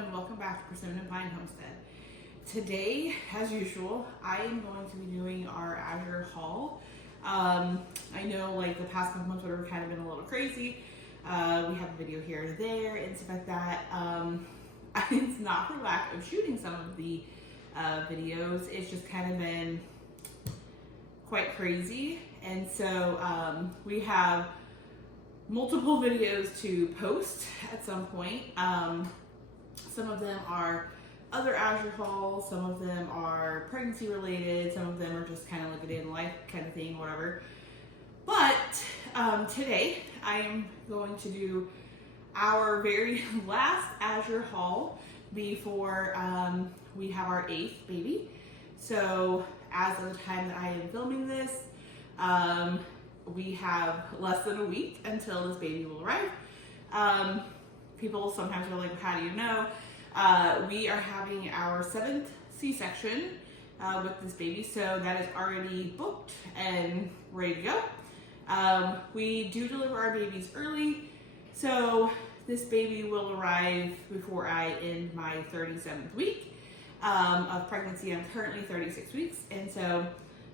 and welcome back to Persimmon and Pine Homestead. Today, as usual, I am going to be doing our Azure haul. I know like the past couple months whatever kind of been a little crazy. We have a video here and there and stuff like that. It's not for lack of shooting some of the videos. It's just kind of been quite crazy. And so we have multiple videos to post at some point. Some of them are other Azure hauls, some of them are pregnancy related, some of them are just kind of like a day in life kind of thing, whatever. But today I am going to do our very last Azure haul before we have our 8th baby. So as of the time that I am filming this, we have less than a week until this baby will arrive. People sometimes are like, how do you know? We are having our 7th C-section with this baby, so that is already booked and ready to go. We do deliver our babies early, so this baby will arrive before I end my 37th week of pregnancy. I'm currently 36 weeks, and so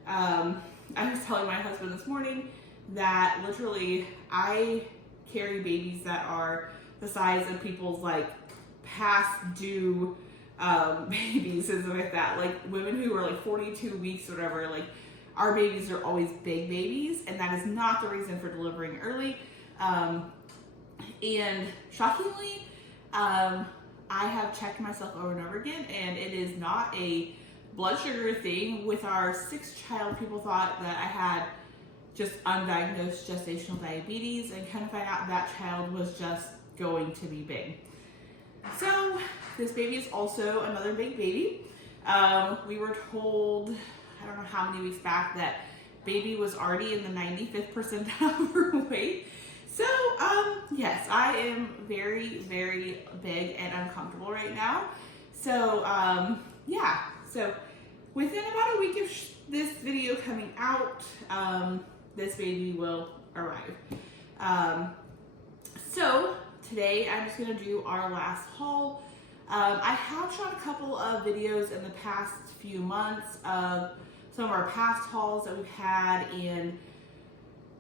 I was telling my husband this morning that literally I carry babies that are the size of people's like past due babies and stuff like that. Like women who are like 42 weeks or whatever, like our babies are always big babies, and that is not the reason for delivering early. And shockingly, I have checked myself over and over again, and it is not a blood sugar thing. With our 6th child, people thought that I had just undiagnosed gestational diabetes, and kind of find out that child was just going to be big. So this baby is also another big baby. We were told, I don't know how many weeks back, that baby was already in the 95th percentile for weight. So yes, I am very, very big and uncomfortable right now. So yeah, so within about a week of this video coming out, this baby will arrive. So today I'm just gonna do our last haul. I have shot a couple of videos in the past few months of some of our past hauls that we've had, and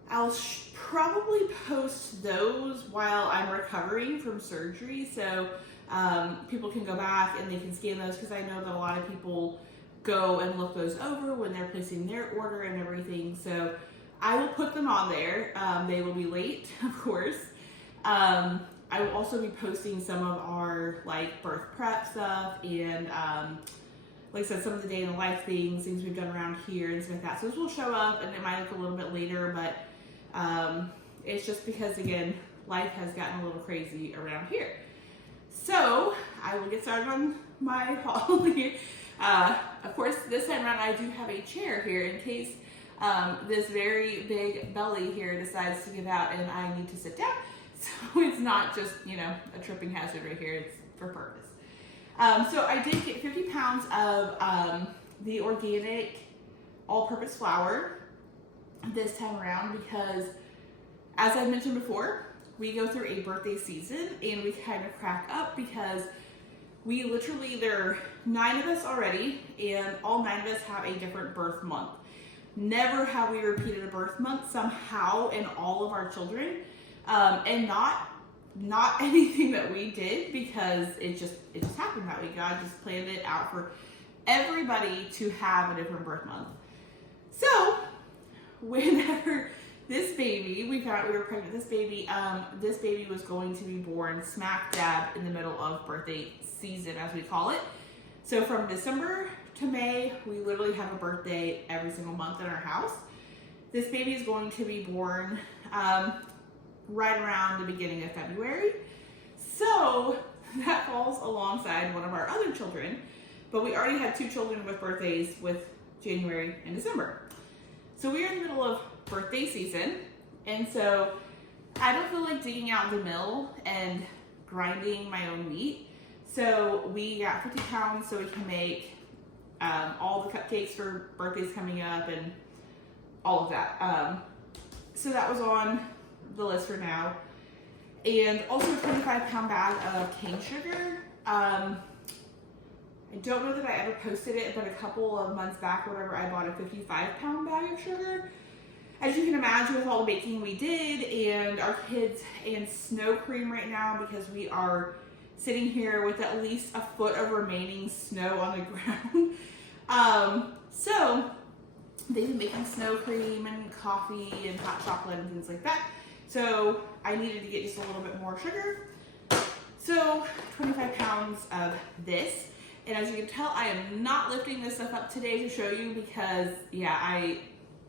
I'll probably post those while I'm recovering from surgery, so people can go back and they can scan those, because I know that a lot of people go and look those over when they're placing their order and everything. So I will put them on there. They will be late, of course. I will also be posting some of our like birth prep stuff and like I said, some of the day in the life things we've done around here and stuff like that. So this will show up, and it might look a little bit later, but it's just because, again, life has gotten a little crazy around here. So I will get started on my haul here. Of course, this time around I do have a chair here in case this very big belly here decides to give out and I need to sit down. So it's not just, you know, a tripping hazard right here, it's for purpose. So I did get 50 pounds of the organic all-purpose flour this time around, because as I mentioned before, we go through a birthday season and we kind of crack up because we literally, there are 9 of us already, and all 9 of us have a different birth month. Never have we repeated a birth month somehow in all of our children. And not anything that we did, because it just happened that way. God just planned it out for everybody to have a different birth month. So whenever this baby, we found out we were pregnant, this baby was going to be born smack dab in the middle of birthday season, as we call it. So from December to May, we literally have a birthday every single month in our house. This baby is going to be born right around the beginning of February. So that falls alongside one of our other children, but we already had 2 children with birthdays with January and December. So we are in the middle of birthday season, and so I don't feel like digging out the mill and grinding my own wheat. So we got 50 pounds so we can make all the cupcakes for birthdays coming up and all of that. So that was on the list for now. And also a 25-pound bag of cane sugar I don't know that I ever posted it, but a couple of months back, whatever, I bought a 55-pound bag of sugar. As you can imagine, with all the baking we did and our kids and snow cream right now, because we are sitting here with at least a foot of remaining snow on the ground. So they've been making snow cream and coffee and hot chocolate and things like that. So I needed to get just a little bit more sugar. So 25 pounds of this. And as you can tell, I am not lifting this stuff up today to show you because, yeah,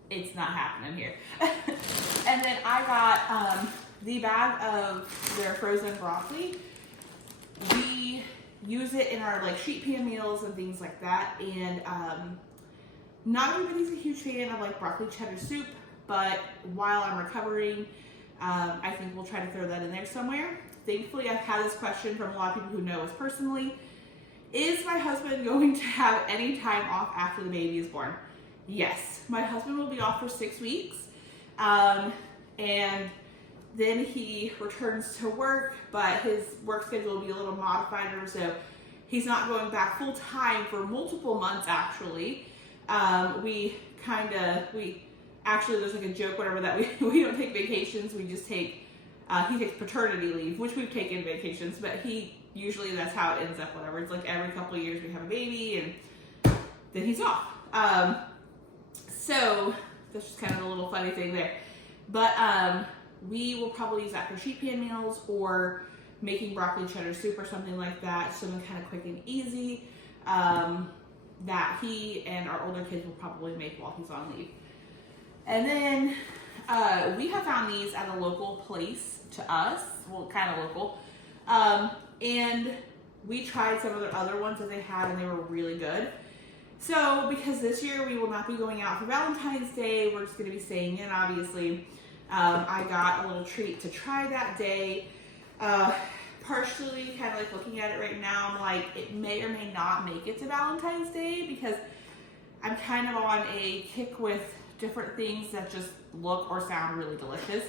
it's not happening here. And then I got the bag of their frozen broccoli. We use it in our like sheet pan meals and things like that. And not everybody's a huge fan of like broccoli cheddar soup, but while I'm recovering, I think we'll try to throw that in there somewhere. Thankfully, I've had this question from a lot of people who know us personally. Is my husband going to have any time off after the baby is born? Yes, my husband will be off for 6 weeks. And then he returns to work, but his work schedule will be a little modified, so he's not going back full time for multiple months actually. Actually, there's like a joke, whatever, that we don't take vacations, we just take, he takes paternity leave, which we've taken vacations, but usually that's how it ends up, whatever. It's like every couple of years we have a baby and then he's off. So that's just kind of a little funny thing there. But we will probably use that for sheet pan meals or making broccoli cheddar soup or something like that, something kind of quick and easy that he and our older kids will probably make while he's on leave. And then we have found these at a local place to us, well, kind of local. And we tried some of the other ones that they had and they were really good. So because this year we will not be going out for Valentine's Day, we're just going to be staying in, obviously. I got a little treat to try that day. Partially kind of like looking at it right now, I'm like, it may or may not make it to Valentine's Day because I'm kind of on a kick with different things that just look or sound really delicious.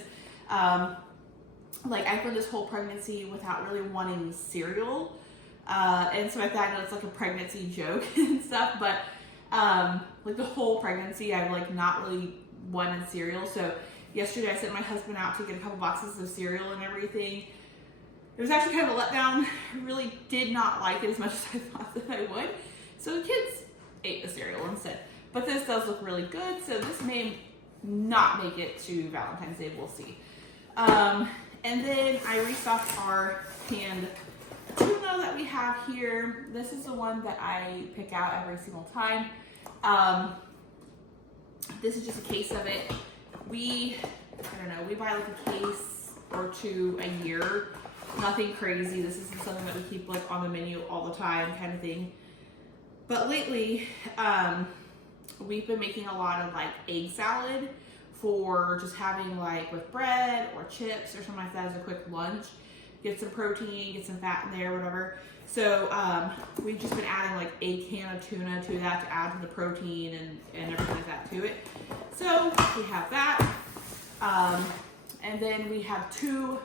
Like I went this whole pregnancy without really wanting cereal. And so I thought it's like a pregnancy joke and stuff, but like the whole pregnancy I've like not really wanted cereal. So yesterday I sent my husband out to get a couple boxes of cereal and everything. It was actually kind of a letdown. I really did not like it as much as I thought that I would. So the kids ate the cereal instead. But this does look really good, so this may not make it to Valentine's Day, we'll see. And then I restocked our canned tuna that we have here. This is the one that I pick out every single time. This is just a case of it. We buy like a case or two a year. Nothing crazy. This isn't something that we keep like on the menu all the time kind of thing. But lately, we've been making a lot of like egg salad for just having like with bread or chips or something like that as a quick lunch. Get some protein, get some fat in there, whatever. So we've just been adding like a can of tuna to that to add to the protein and everything like that to it. So we have that. And then we have 2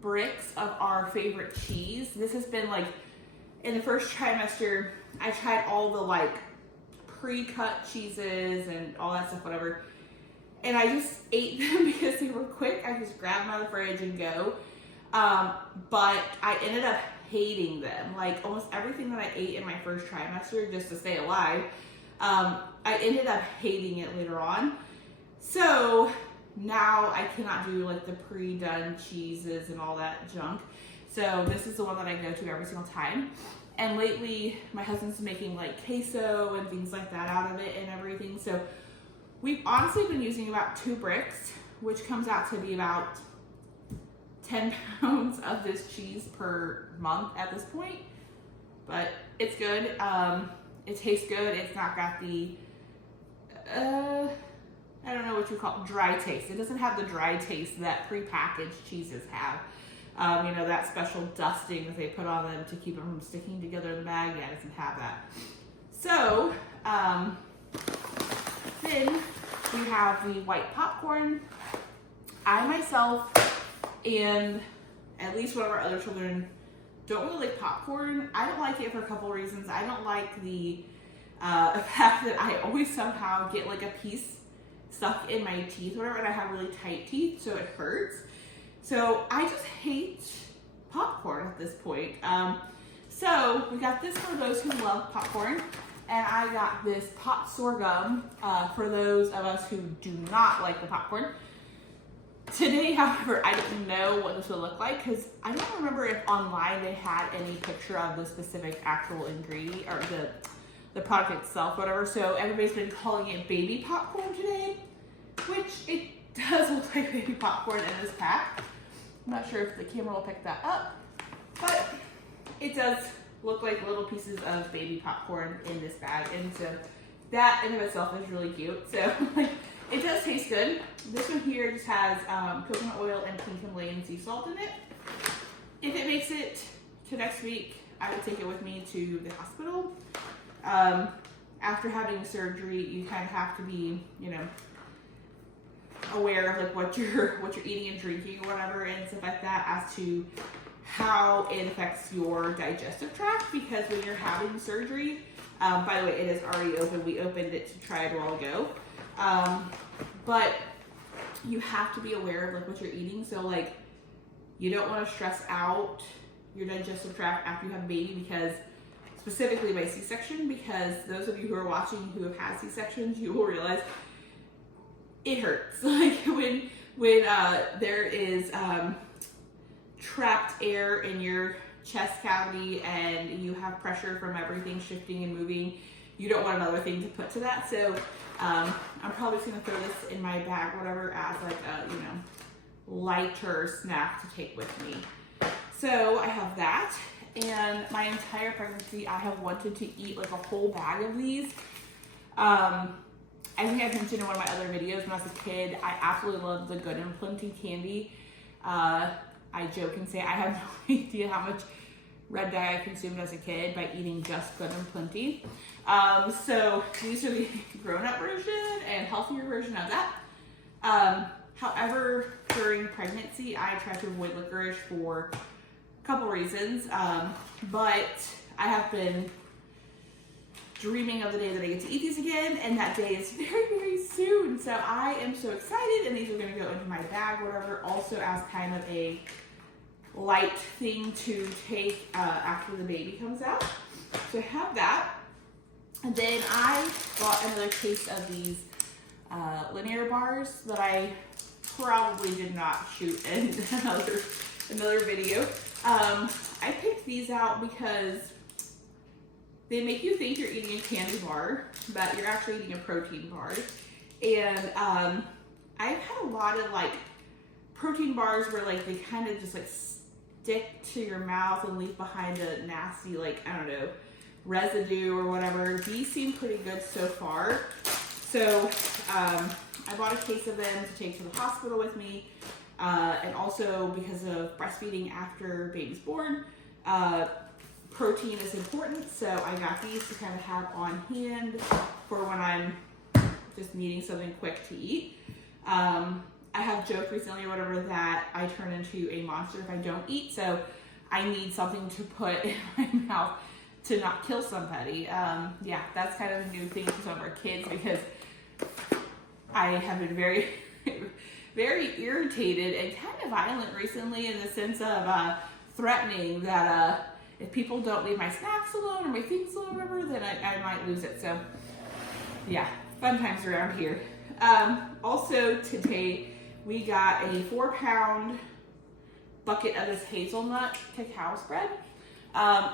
bricks of our favorite cheese. This has been like, in the first trimester, I tried all the like pre-cut cheeses and all that stuff, whatever. And I just ate them because they were quick. I just grabbed them out of the fridge and go. But I ended up hating them. Like almost everything that I ate in my first trimester just to stay alive, I ended up hating it later on. So now I cannot do like the pre-done cheeses and all that junk. So this is the one that I go to every single time. And lately my husband's making like queso and things like that out of it and everything. So we've honestly been using about 2 bricks, which comes out to be about 10 pounds of this cheese per month at this point. But it's good. It tastes good. It's not got the, I don't know what you call it, dry taste. It doesn't have the dry taste that prepackaged cheeses have. You know, that special dusting that they put on them to keep them from sticking together in the bag. Yeah, it doesn't have that. So, then we have the white popcorn. I myself and at least one of our other children don't really like popcorn. I don't like it for a couple reasons. I don't like the fact that I always somehow get like a piece stuck in my teeth or whatever, and I have really tight teeth, so it hurts. So I just hate popcorn at this point. So we got this for those who love popcorn, and I got this pot sorghum for those of us who do not like the popcorn. Today, however, I didn't know what this would look like because I don't remember if online they had any picture of the specific actual ingredient or the product itself, whatever. So everybody's been calling it baby popcorn today, which it does look like baby popcorn in this pack. I'm not sure if the camera will pick that up, but it does look like little pieces of baby popcorn in this bag, and so that in of itself is really cute. So it does taste good. This one here just has coconut oil and pink Himalayan sea salt in it. If it makes it to next week, I would take it with me to the hospital. After having surgery, you kind of have to be, you know, aware of like what you're eating and drinking or whatever and stuff like that as to how it affects your digestive tract, because when you're having surgery, by the way, it is already open. We opened it to try it a while ago. But you have to be aware of like what you're eating. So like, you don't want to stress out your digestive tract after you have a baby, because specifically by C-section, because those of you who are watching who have had C-sections, you will realize it hurts. Like when there is trapped air in your chest cavity and you have pressure from everything shifting and moving, you don't want another thing to put to that. So I'm probably just gonna throw this in my bag, whatever, as like a, you know, lighter snack to take with me. So I have that, and my entire pregnancy I have wanted to eat like a whole bag of these. I think I mentioned in one of my other videos, when I was a kid, I absolutely loved the Good and Plenty candy. I joke and say I have no idea how much red dye I consumed as a kid by eating just Good and Plenty. So these are the grown-up version and healthier version of that. However, during pregnancy, I tried to avoid licorice for a couple reasons, but I have been dreaming of the day that I get to eat these again, and that day is very, very soon. So I am so excited, and these are going to go into my bag, whatever, also as kind of a light thing to take after the baby comes out. So I have that. And then I bought another case of these linear bars that I probably did not shoot in another video. I picked these out because they make you think you're eating a candy bar, but you're actually eating a protein bar. And I've had a lot of like protein bars where like they kind of just like stick to your mouth and leave behind a nasty, like, I don't know, residue or whatever. These seem pretty good so far. So I bought a case of them to take to the hospital with me. And also because of breastfeeding after baby's born, protein is important. So I got these to kind of have on hand for when I'm just needing something quick to eat. I have joked recently or whatever that I turn into a monster if I don't eat. So I need something to put in my mouth to not kill somebody. Yeah, that's kind of a new thing for some of our kids, because I have been very, very irritated and kind of violent recently in the sense of threatening that if people don't leave my snacks alone or my things alone or whatever, then I might lose it. So yeah, fun times around here. Also today we got a 4-pound bucket of this hazelnut cacao spread.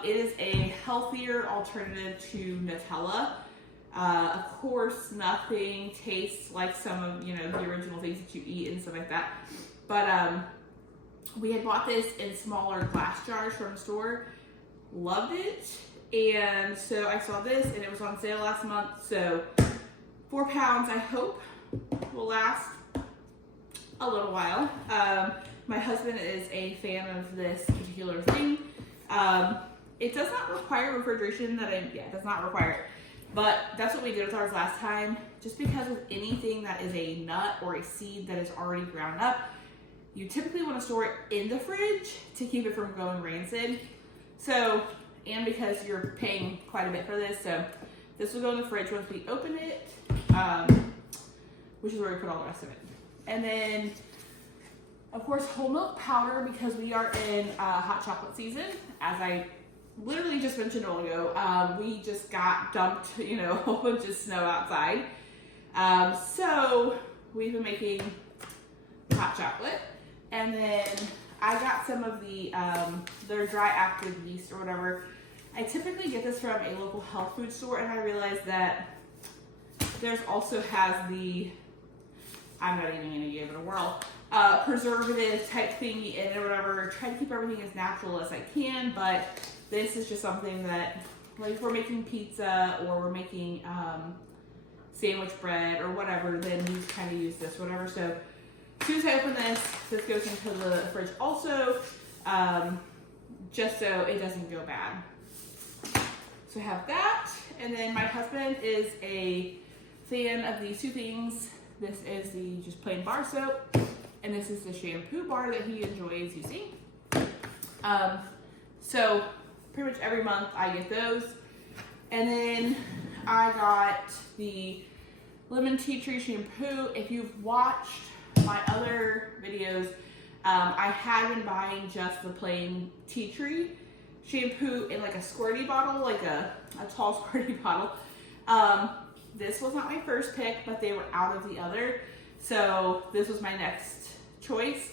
It is a healthier alternative to Nutella. Of course, nothing tastes like some of, you know, the original things that you eat and stuff like that. But we had bought this in smaller glass jars from the store. Loved it. And so I saw this and it was on sale last month. So 4 pounds, I hope, will last a little while. My husband is a fan of this particular thing. It does not require refrigeration. It does not require it. But that's what we did with ours last time. Just because with anything that is a nut or a seed that is already ground up, you typically want to store it in the fridge to keep it from going rancid. So, and because you're paying quite a bit for this, so this will go in the fridge once we open it, which is where we put all the rest of it. And then, of course, whole milk powder, because we are in hot chocolate season. As I literally just mentioned a while ago, we just got dumped, a whole bunch of snow outside. So we've been making hot chocolate. And then I got some of their dry active yeast or whatever. I typically get this from a local health food store, and I realized that there's also has I'm not even gonna give it a whirl, preservative type thingy in it or whatever. Try to keep everything as natural as I can, but this is just something that, like if we're making pizza or we're making sandwich bread or whatever, then we kind of use this, whatever. So as soon as I open this goes into the fridge also, just so it doesn't go bad. So I have that, and then my husband is a fan of these two things. This is the just plain bar soap, and this is the shampoo bar that he enjoys using. So pretty much every month I get those. And then I got the lemon tea tree shampoo. If you've watched my other videos, I had been buying just the plain tea tree shampoo in like a squirty bottle, like a tall squirty bottle. This was not my first pick, but they were out of the other, so this was my next choice.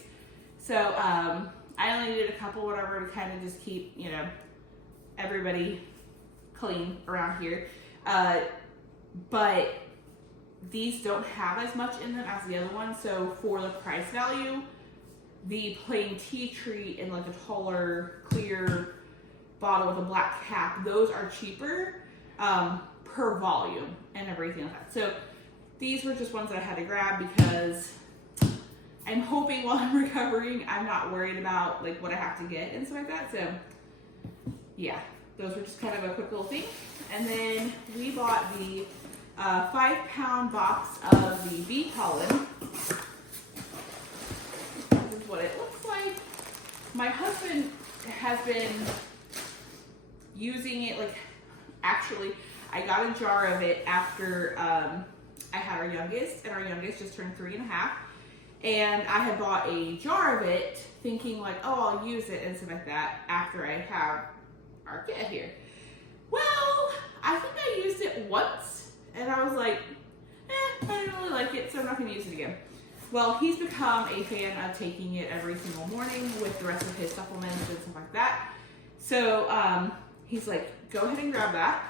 So I only needed a couple, whatever, to kind of just keep everybody clean around here. But these don't have as much in them as the other ones, so for the price value, the plain tea tree in like a taller, clear bottle with a black cap, those are cheaper per volume and everything like that. So these were just ones that I had to grab because I'm hoping while I'm recovering, I'm not worried about like what I have to get and stuff like that. So yeah, those were just kind of a quick little thing. And then we bought the 5-pound box of the bee pollen. This is what it looks like. My husband has been using it, like, actually, I got a jar of it after I had our youngest, and our youngest just turned 3.5. And I had bought a jar of it thinking like, oh, I'll use it and stuff like that after I have our kid here. Well, I think I used it once, and I was like, I don't really like it, so I'm not going to use it again. Well, he's become a fan of taking it every single morning with the rest of his supplements and stuff like that. So he's like, go ahead and grab that.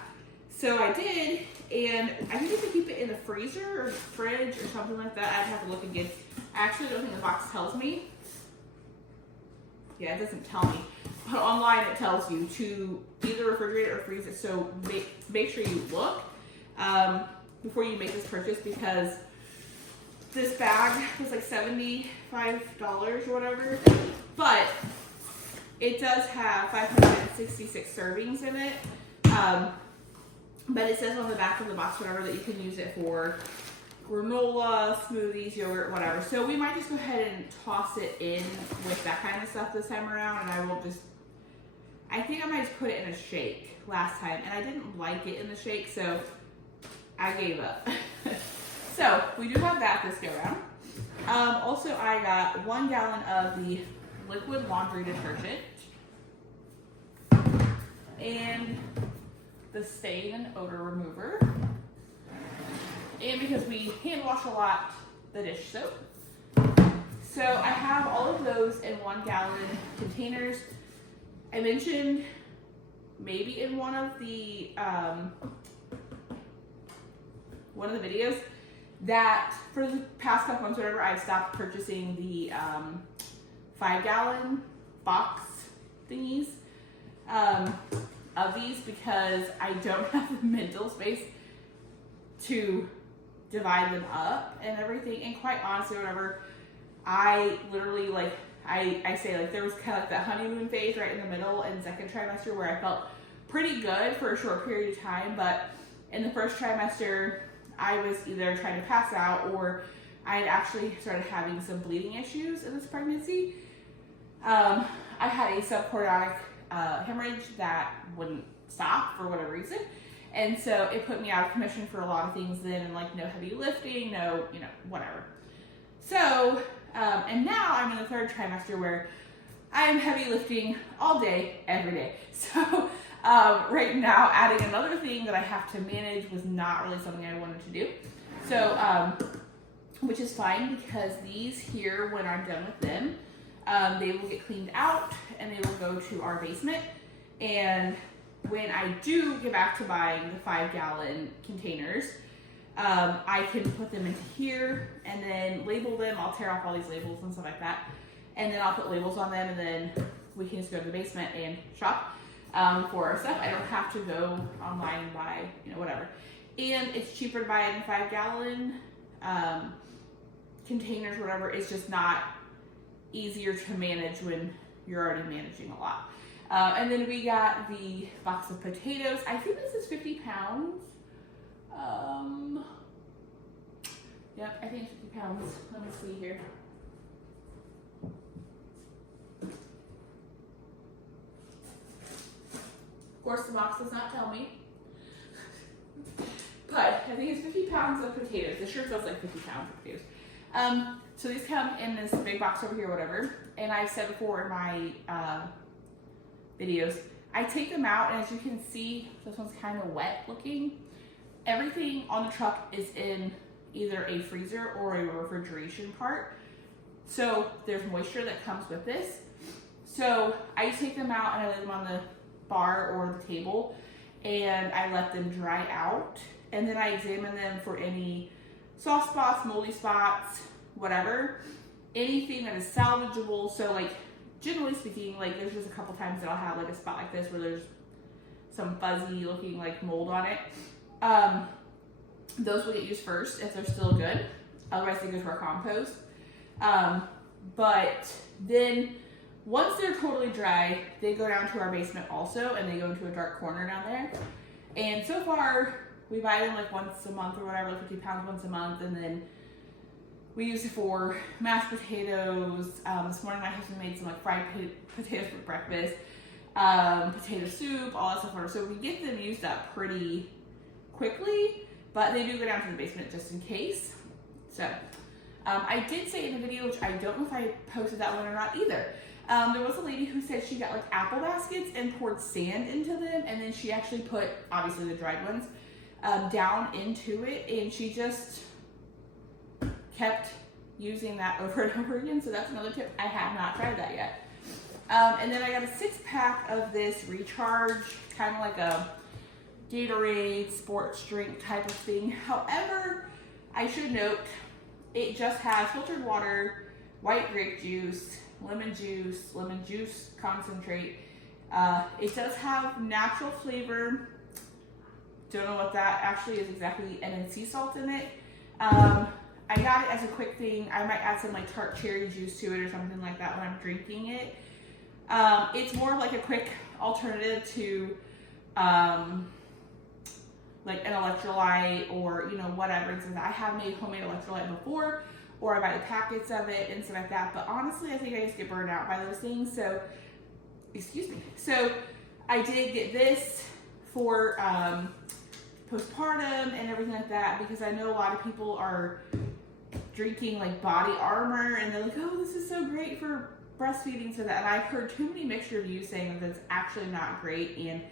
So I did, and I think you have to keep it in the freezer or fridge or something like that. I'd have to look again. I actually don't think the box tells me. Yeah, it doesn't tell me. But online it tells you to either refrigerate it or freeze it. So make sure you look before you make this purchase, because this bag was like $75 or whatever. But it does have 566 servings in it. But it says on the back of the box, whatever, that you can use it for granola, smoothies, yogurt, whatever. So we might just go ahead and toss it in with that kind of stuff this time around, and I think I might just put it in a shake last time, and I didn't like it in the shake, so I gave up. So we do have that this go around. Also, I got 1 gallon of the liquid laundry detergent and the stain and odor remover. And because we hand wash a lot, the dish soap. So I have all of those in 1 gallon containers. I mentioned maybe in one of the videos that for the past couple months, whatever, I've stopped purchasing the 5-gallon box thingies of these because I don't have the mental space to divide them up and everything. And quite honestly, whatever, I literally, like, I say, like, there was kind of like that honeymoon phase right in the middle in second trimester where I felt pretty good for a short period of time, but in the first trimester, I was either trying to pass out or I had actually started having some bleeding issues in this pregnancy. I had a subchorionic hemorrhage that wouldn't stop for whatever reason. And so it put me out of commission for a lot of things then, and like no heavy lifting, no, whatever. So, and now I'm in the 3rd trimester where I am heavy lifting all day, every day. So right now adding another thing that I have to manage was not really something I wanted to do. So, which is fine, because these here, when I'm done with them, they will get cleaned out and they will go to our basement. And when I do get back to buying the 5-gallon containers, I can put them into here and then label them. I'll tear off all these labels and stuff like that. And then I'll put labels on them, and then we can just go to the basement and shop for our stuff. I don't have to go online and buy, whatever. And it's cheaper to buy it in 5-gallon containers, whatever. It's just not easier to manage when you're already managing a lot. And then we got the box of potatoes. I think this is 50 pounds. Yep, I think 50 pounds. Let me see here. Of course, the box does not tell me. But I think it's 50 pounds of potatoes. This sure feels like 50 pounds of potatoes. So these come in this big box over here, whatever. And I've said before in my videos, I take them out, and as you can see, this one's kind of wet looking. Everything on the truck is in either a freezer or a refrigeration part. So there's moisture that comes with this. So I take them out and I lay them on the bar or the table, and I let them dry out. And then I examine them for any soft spots, moldy spots, whatever. Anything that is salvageable. So like, generally speaking, like there's just a couple times that I'll have like a spot like this where there's some fuzzy looking like mold on it. Those will get used first if they're still good. Otherwise they go to our compost. But then once they're totally dry, they go down to our basement also, and they go into a dark corner down there. And so far, we buy them like once a month or whatever, like 50 pounds once a month, and then we use it for mashed potatoes. This morning my husband made some like fried potatoes for breakfast, potato soup, all that stuff. So we get them used up pretty quickly, but they do go down to the basement just in case. So I did say in the video, which I don't know if I posted that one or not either. There was a lady who said she got like apple baskets and poured sand into them, and then she actually put, obviously the dried ones, down into it, and she just kept using that over and over again. So that's another tip. I have not tried that yet. And then I got a 6-pack of this recharge, kind of like a Gatorade sports drink type of thing. However, I should note, it just has filtered water, white grape juice, lemon juice concentrate. It does have natural flavor. Don't know what that actually is exactly, and then sea salt in it. I got it as a quick thing. I might add some like tart cherry juice to it or something like that when I'm drinking it. It's more of like a quick alternative to like an electrolyte or whatever. I have made homemade electrolyte before, or I buy the packets of it and stuff like that. But honestly, I think I just get burned out by those things. So, excuse me. So I did get this for postpartum and everything like that, because I know a lot of people are drinking like body armor and they're like, oh, this is so great for breastfeeding, so that. And I've heard too many mixed reviews saying that it's actually not great, and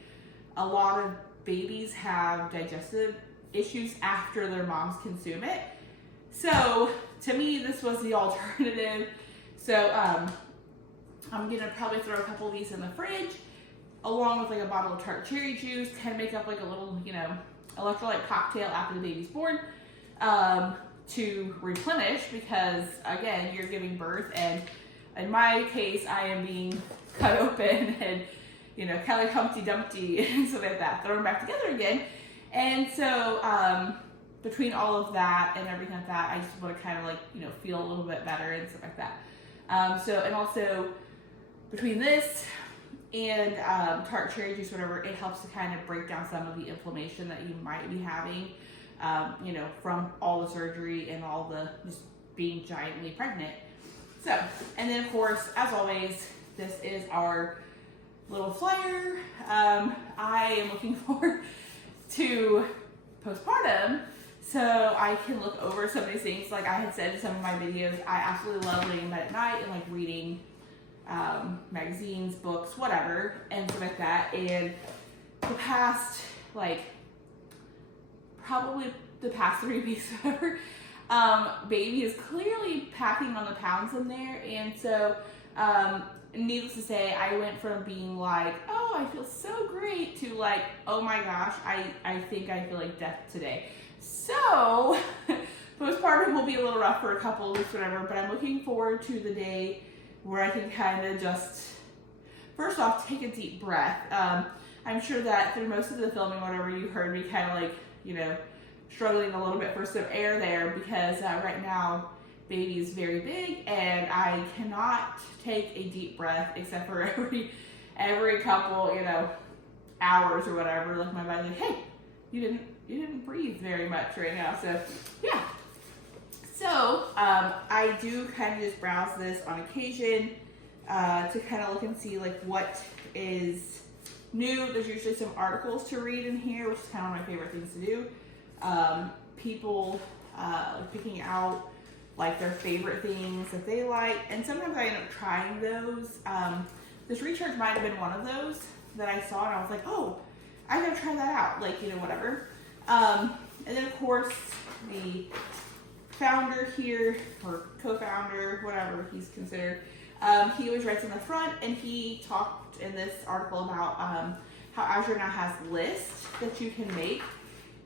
a lot of babies have digestive issues after their moms consume it. So to me, this was the alternative. So I'm gonna probably throw a couple of these in the fridge along with like a bottle of tart cherry juice, kind of make up like a little electrolyte cocktail after the baby's born, to replenish, because again, you're giving birth, and in my case, I am being cut open and kind of like Humpty Dumpty and stuff like that, thrown back together again. And so between all of that and everything like that, I just want to kind of like feel a little bit better and stuff like that. So, and also between this and tart cherry juice, whatever, it helps to kind of break down some of the inflammation that you might be having, from all the surgery and all the just being giantly pregnant. So, and then of course, as always, this is our little flyer. I am looking forward to postpartum, so I can look over some of these things. Like I had said in some of my videos, I absolutely love laying in bed at night and like reading magazines, books, whatever, and stuff like that. And the past, like, probably the past 3 weeks, whatever, baby is clearly packing on the pounds in there. And so, needless to say, I went from being like, oh, I feel so great, to like, oh my gosh, I think I feel like death today. So, postpartum will be a little rough for a couple of weeks, whatever, but I'm looking forward to the day where I can kind of just, first off, take a deep breath. I'm sure that through most of the filming, whatever, you heard me kind of like, you know, struggling a little bit for some air there, because right now, baby is very big and I cannot take a deep breath except for every couple, you know, hours or whatever. Like my body's like, hey, you didn't breathe very much right now. So yeah. So I do kind of just browse this on occasion to kind of look and see like what is new. There's usually some articles to read in here, which is kind of one of my favorite things to do. People picking out like their favorite things that they like, and sometimes I end up trying those. This recharge might have been one of those that I saw, and I was like, oh, I gotta try that out, like, you know, whatever. And then of course the founder here, or co-founder, whatever he's considered, he always writes in the front, and he talked in this article about how Azure now has lists that you can make.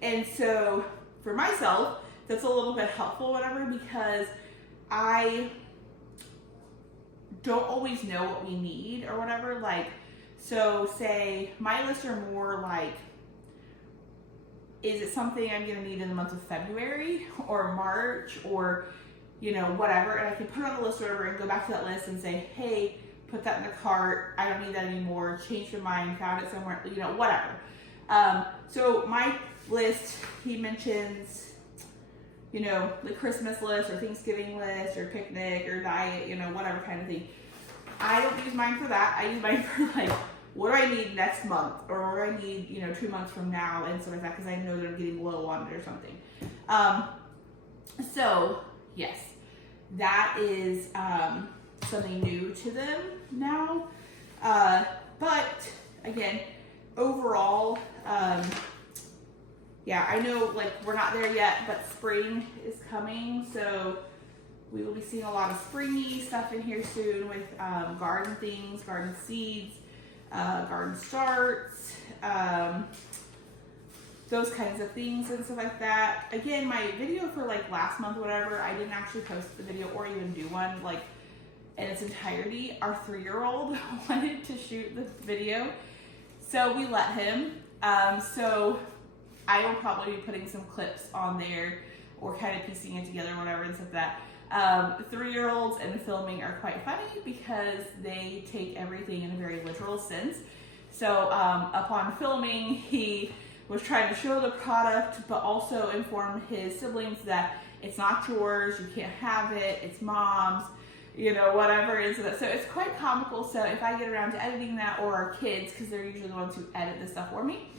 And so for myself, that's a little bit helpful, whatever, because I don't always know what we need or whatever. Like, so say my lists are more like, is it something I'm gonna need in the month of February or March or, you know, whatever, and I can put it on the list or whatever and go back to that list and say, hey, put that in the cart, I don't need that anymore, changed my mind, found it somewhere, you know, whatever. So my list, he mentions, you know, the Christmas list or Thanksgiving list or picnic or diet, you know, whatever kind of thing. I don't use mine for that. I use mine for like, what do I need next month, or what do I need, you know, 2 months from now, and stuff like that, because I know that I'm getting low on it or something. So yes, that is something new to them now. But again, overall, yeah, I know like we're not there yet, but spring is coming, so we will be seeing a lot of springy stuff in here soon with garden things, garden seeds, garden starts, those kinds of things and stuff like that. Again, my video for like last month, whatever, I didn't actually post the video or even do one like in its entirety. Our 3-year-old wanted to shoot the video, so we let him. So I will probably be putting some clips on there or kind of piecing it together, whatever, and stuff like that. 3-year-olds and filming are quite funny because they take everything in a very literal sense. So upon filming, he was trying to show the product, but also inform his siblings that it's not yours, you can't have it, it's mom's, you know, whatever it is. So it's quite comical. So if I get around to editing that, or our kids, because they're usually the ones who edit this stuff for me,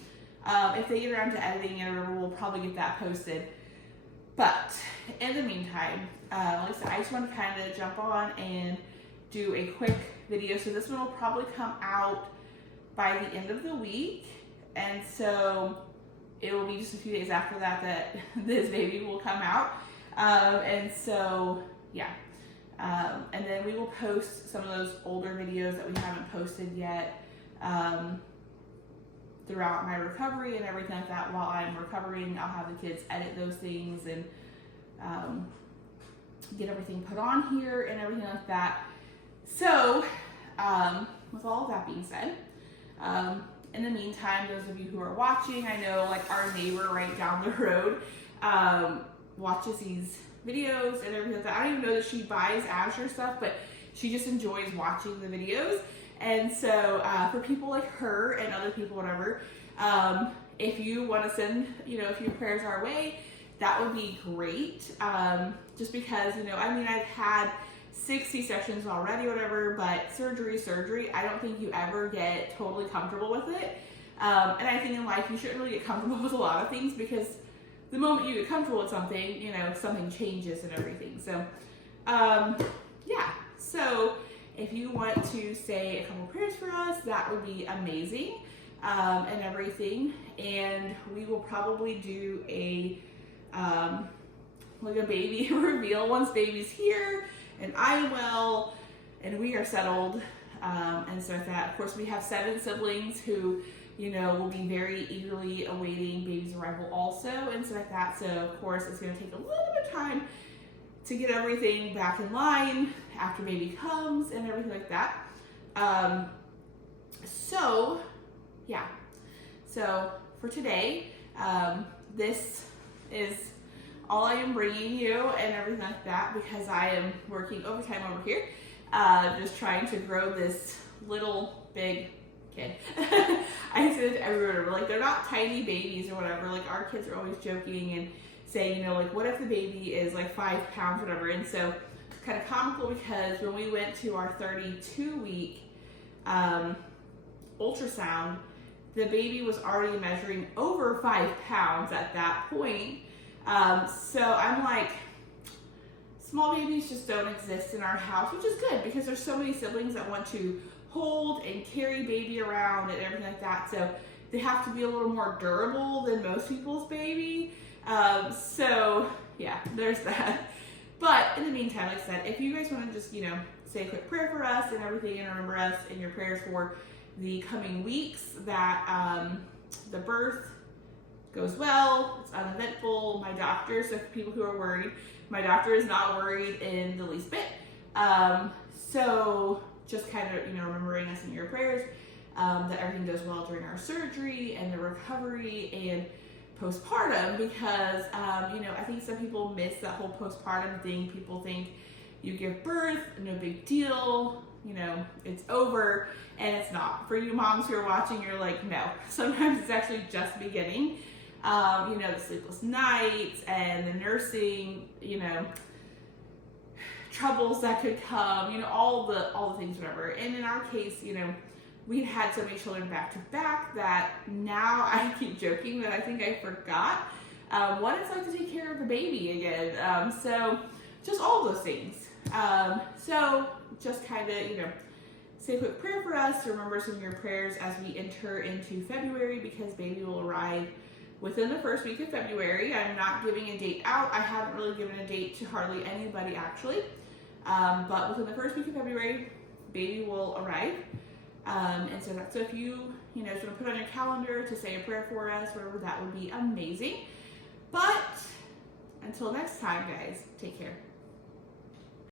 if they get around to editing it or whatever, we'll probably get that posted. But in the meantime, like I said, I just want to kind of jump on and do a quick video. So this one will probably come out by the end of the week. And so it will be just a few days after that that this baby will come out. And so, yeah. And then we will post some of those older videos that we haven't posted yet throughout my recovery and everything like that. While I'm recovering, I'll have the kids edit those things and get everything put on here and everything like that. So with all of that being said, in the meantime, those of you who are watching, I know like our neighbor right down the road watches these videos and everything like that. I don't even know that she buys Azure stuff, but she just enjoys watching the videos. And so for people like her and other people, whatever, if you want to send, you know, a few prayers our way, that would be great. Just because, you know, I mean, I've had 6 C-sections already, whatever, but surgery is surgery. I don't think you ever get totally comfortable with it. And I think in life you shouldn't really get comfortable with a lot of things, because the moment you get comfortable with something, you know, something changes and everything. So, yeah. So if you want to say a couple prayers for us, that would be amazing, and everything. And we will probably do a like a baby reveal once baby's here and I'm well and we are settled, and so that, of course, we have 7 siblings who, you know, will be very eagerly awaiting baby's arrival also, and so like that. So of course it's going to take a little bit of time to get everything back in line after baby comes and everything like that. So yeah, so for today, this is all I am bringing you and everything like that, because I am working overtime over here, just trying to grow this little big kid. I say it to everyone, like, they're not tiny babies or whatever. Like, our kids are always joking and saying, you know, like, what if the baby is like 5 pounds, whatever. And so it's kind of comical, because when we went to our 32-week ultrasound, the baby was already measuring over 5 pounds at that point. So I'm like, small babies just don't exist in our house, which is good, because there's so many siblings that want to hold and carry baby around and everything like that. So they have to be a little more durable than most people's baby. So yeah, there's that. But in the meantime, like I said, if you guys want to just, you know, say a quick prayer for us and everything, and remember us in your prayers for the coming weeks, that the birth goes well, it's uneventful. My doctor, so for people who are worried, my doctor is not worried in the least bit. So just kind of, you know, remembering us in your prayers, that everything goes well during our surgery and the recovery and postpartum, because, you know, I think some people miss that whole postpartum thing. People think you give birth, no big deal, you know, it's over, and it's not. For you moms who are watching, you're like, no, sometimes it's actually just beginning. You know, the sleepless nights and the nursing, you know, troubles that could come, you know, all the things, whatever. And in our case, you know, we had so many children back to back that now I keep joking that I think I forgot what it's like to take care of a baby again. So just all those things. So just kind of, you know, say a quick prayer for us. Remember some of your prayers as we enter into February, because baby will arrive within the first week of February. I'm not giving a date out. I haven't really given a date to hardly anybody, actually. But within the first week of February, baby will arrive. And so if you know, just want to put on your calendar to say a prayer for us, whatever, that would be amazing. But until next time, guys, take care.